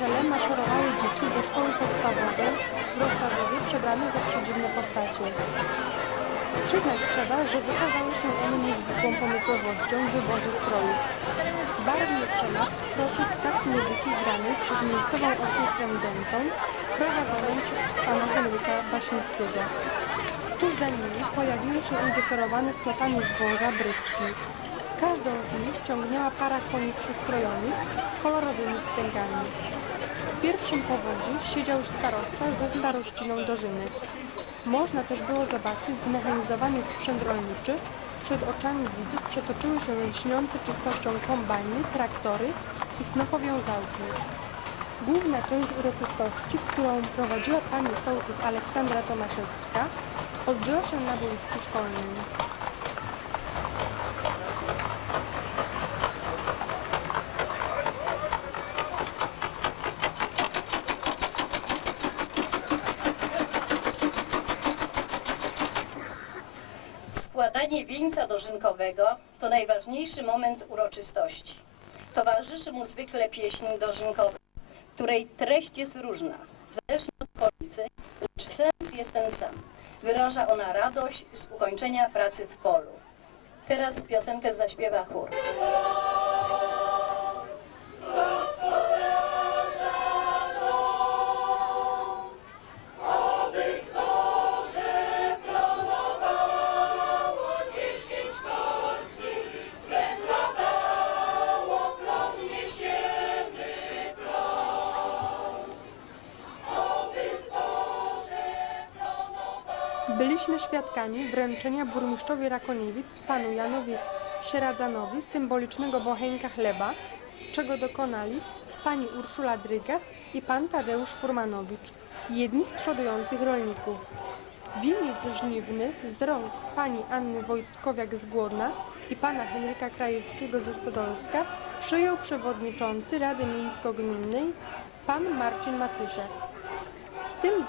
czele maszerowały dzieci ze szkoły podstawowej w przebrane za przedziwne postacie. Przyznać trzeba, że wykazały się one niezwykłą pomysłowością w wyborze strojów. Barwny przelot prosił takt muzyki granej przez miejscową orkiestrę dętą prowadzoną przez pana Henryka Basińskiego. Tuż za nimi pojawiły się udekorowane snopami zboża bryczki. Każdą z nich ciągnęła para koni przystrojonych kolorowymi wstęgami. W pierwszym powozie siedział starosta ze starościną dożynek. Można też było zobaczyć zmechanizowany sprzęt rolniczy. Przed oczami widzów przetoczyły się lśniące czystością kombajny, traktory i snopowiązałki. Główna część uroczystości, którą prowadziła pani sołtys Aleksandra Tomaszewska, odbyła się na boisku szkolnym. Składanie wieńca dożynkowego to najważniejszy moment uroczystości. Towarzyszy mu zwykle pieśń dożynkowa, której treść jest różna, zależnie od okolicy, lecz sens jest ten sam. Wyraża ona radość z ukończenia pracy w polu. Teraz piosenkę zaśpiewa chór. Byliśmy świadkami wręczenia burmistrzowi Rakoniewic panu Janowi Sieradzanowi symbolicznego bochenka chleba, czego dokonali pani Urszula Drygas i pan Tadeusz Furmanowicz, jedni z przodujących rolników. Wieniec żniwny z rąk pani Anny Wojtkowiak z Głodna i pana Henryka Krajewskiego ze Stodolska przyjął przewodniczący Rady Miejsko-Gminnej pan Marcin Matysiak. W tym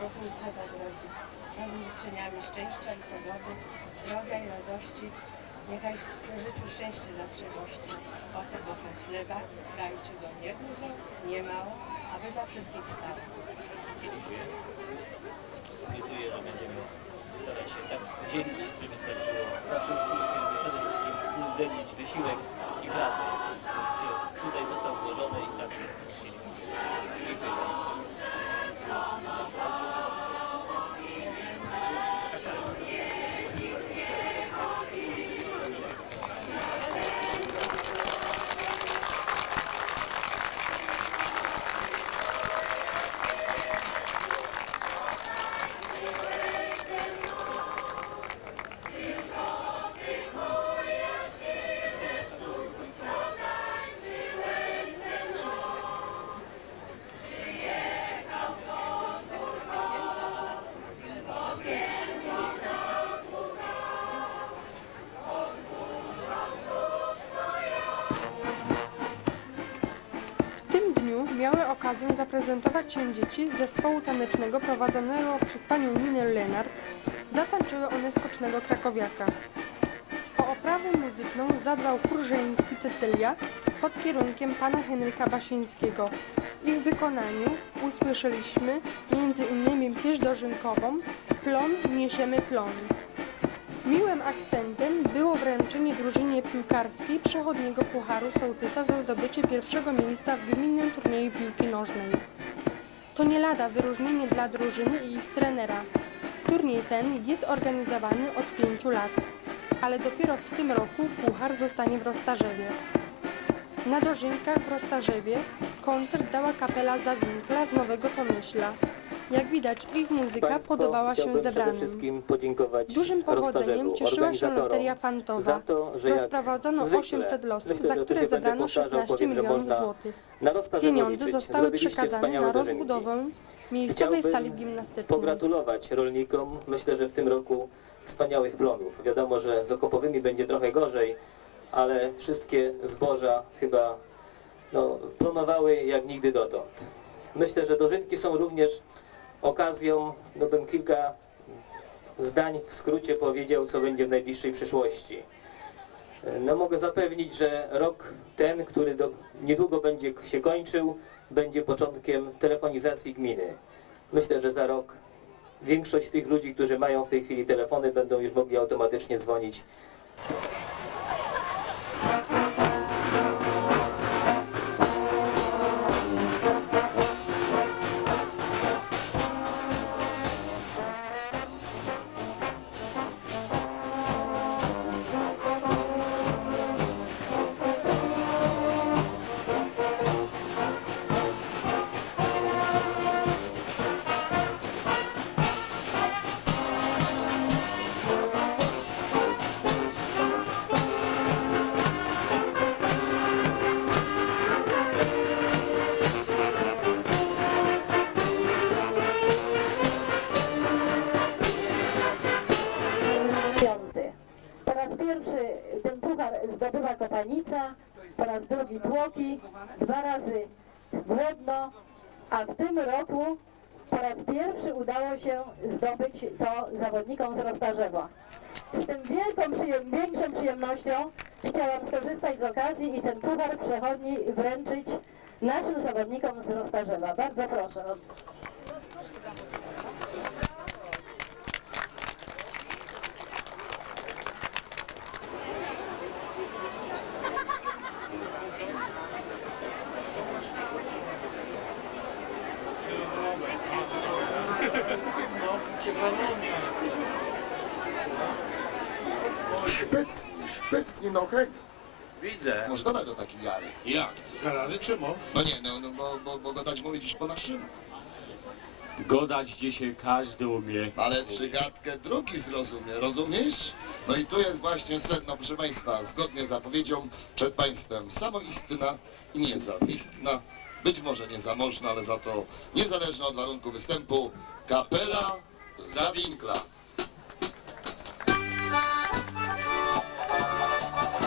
Bogu i chleba drodzy, życzeniami szczęścia i pogody, zdrowia i radości. Niechaj w życiu szczęście zawsze gości. Oto bochen chleba, dajcie go nie dużo, nie mało, aby dla wszystkich stało. Obiecuję, że będziemy starać się tak dzielić, miały okazję zaprezentować się dzieci zespołu tanecznego prowadzonego przez panią Ninę Lenart. Zatańczyły one skocznego krakowiaka. O oprawę muzyczną zadbał chór żeński Cecylia pod kierunkiem pana Henryka Basińskiego. W ich wykonaniu usłyszeliśmy innymi pieśń dożynkową Plon niesiemy plon. Miłym akcentem było wręczenie drużynie piłkarskiej przechodniego Pucharu Sołtysa za zdobycie pierwszego miejsca w gminnym turnieju piłki nożnej. To nie lada wyróżnienie dla drużyny i ich trenera. Turniej ten jest organizowany od pięciu lat, ale dopiero w tym roku Puchar zostanie w Roztarzewie. Na dożynkach w Roztarzewie koncert dała kapela Zawinkla z Nowego Tomyśla. Jak widać, ich muzyka Państwu podobała się zebranym. wszystkim podziękować Dużym powodzeniem cieszyła się loteria fantowa. za to, że Rozprowadzono zwykle, 800 losów, myślę, za które zebrano powtarzał, 16 powiem, że milionów złotych. Pieniądze liczyć. zostały Zrobiliście przekazane na rozbudowę miejscowej Chciałbym sali gimnastycznej. pogratulować rolnikom. Myślę, że w tym roku wspaniałych plonów. Wiadomo, że z okopowymi będzie trochę gorzej, ale wszystkie zboża chyba no, plonowały jak nigdy dotąd. Myślę, że dożynki są również okazją, no bym kilka zdań w skrócie powiedział, co będzie w najbliższej przyszłości. No mogę zapewnić, że rok ten, który do, niedługo będzie się kończył, będzie początkiem telefonizacji gminy. Myślę, że za rok większość tych ludzi, którzy mają w tej chwili telefony, będą już mogli automatycznie dzwonić po raz drugi Tłoki, dwa razy Głodno, a w tym roku po raz pierwszy udało się zdobyć to zawodnikom z Roztarzewa. Z tym wielką przyjem- większą przyjemnością chciałam skorzystać z okazji i ten puchar przechodni wręczyć naszym zawodnikom z Roztarzewa. Bardzo proszę. Szpecni, szpecni nogę. Widzę. Może dodać do takiej jary. Jak? Karany czemu? No nie, no, no bo, bo, bo gadać mówię dziś po naszym. Godać dzisiaj każdy umie. Ale przygadkę drugi zrozumie, rozumiesz? No i tu jest właśnie sedno, proszę Państwa, zgodnie z zapowiedzią przed Państwem samoistna i niezawistna, być może niezamożna, ale za to niezależna od warunku występu, kapela Zawinkla.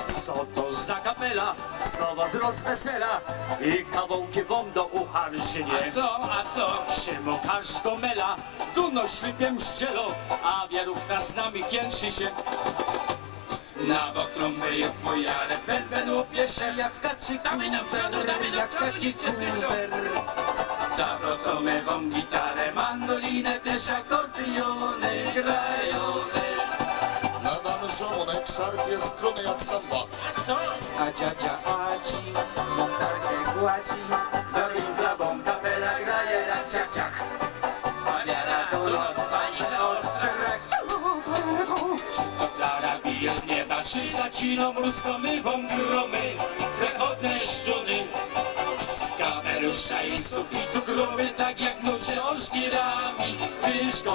Co to za kapela, co was rozwesela i kawałki wam do ucha lżynie. A co, a co? Siemo każdą mela, tu no ślipiem szczelo, a wieruch nas z nami kieńczy się. Na trąby i fujare, ben ben upie się jak kaczy kuber, jak kaczy kuber. Zawracamy wam gitarę, mandolinę, też akordiony struny jak samba. A dziadzia Adzi gitarkę gładzi Zawinkla bom kapela graje rak ciach ciach. A wiara do lot pani ostrach Klara bije z nieba Czy zaciną ruskomywą gromy Prechodne szczuny Z kamerusza i sufitu gruby Tak jak nucie ożgirami Wyszko